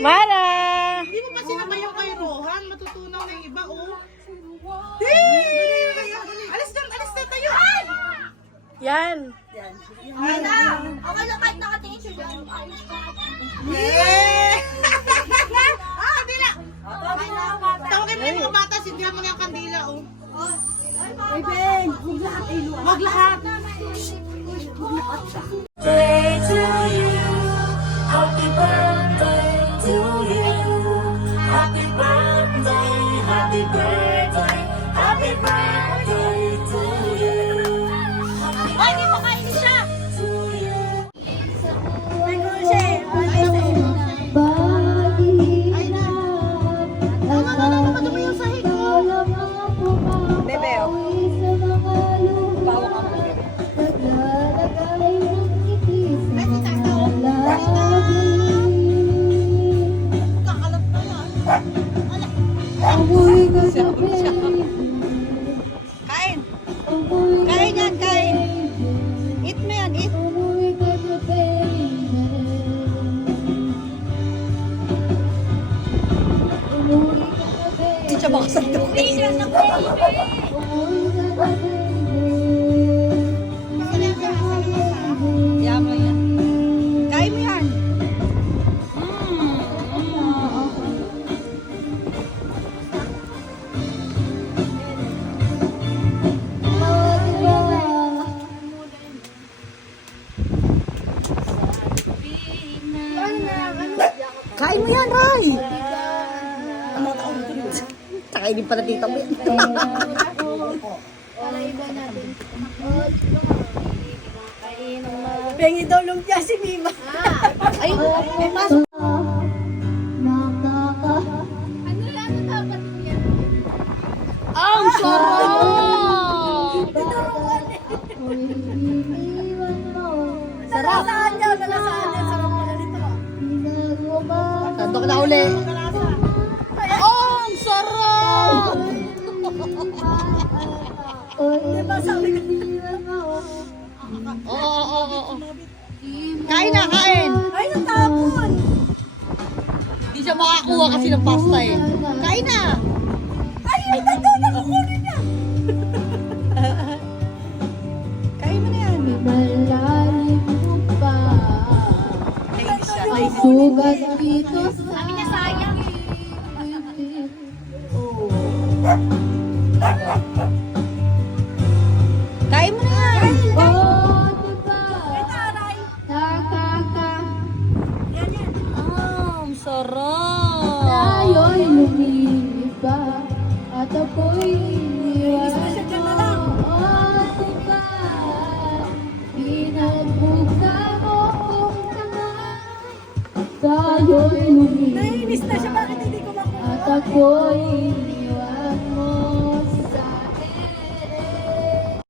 Mara! Hindi mo pa sinabayan kay Rohan. Matutunaw na yung iba, oh. Hey! Alis na tayo! Ay! Yan. Ay na! Okay lang kahit nakatingin siya dyan. Yeah! Di na! Tawagin mo yung mga bata, sindihan mo na yung kandila, oh. Ay, Ben! Huwag lahat ay luwa. Wag lahat! Day to you, happy birthday to you, happy birthday, happy birthday, happy birthday to you, Ay, di pa kainin siya! to you. May gulo siya eh. Madumi yung sahig, oh. Bebe, oh. Bawa ka mo, bebe. Kakalat na yan. Kain! Kain yan, kain! Eat mo yan, eat! Hindi siya makasagdo. Yan mo yan. Kain mo yan. Kain mo yan, Ray! Kakainin pa na tita mo yan. Pengi daw lumpia si Mima. Ay, may pasok. Ang sarap! Sarap! Nalasaan niya, sarap pala nito. Sandok na uli. Ang sarap! Diba sabi ko? Oo. Kain na, kain! Ay, natapon! Hindi siya makakuha kasi ng pasta eh. Kain na! Ay, ito! Nakukunin niya! Kain mo na yan. Sugat dito sa Sabi niya sayang. Kain mo na yan! Ang sarap. tayo'y lumiba at ako'y iniwan mo. Diba, pinagbuka mo kung kamay. Tayo'y lumiba at ako'y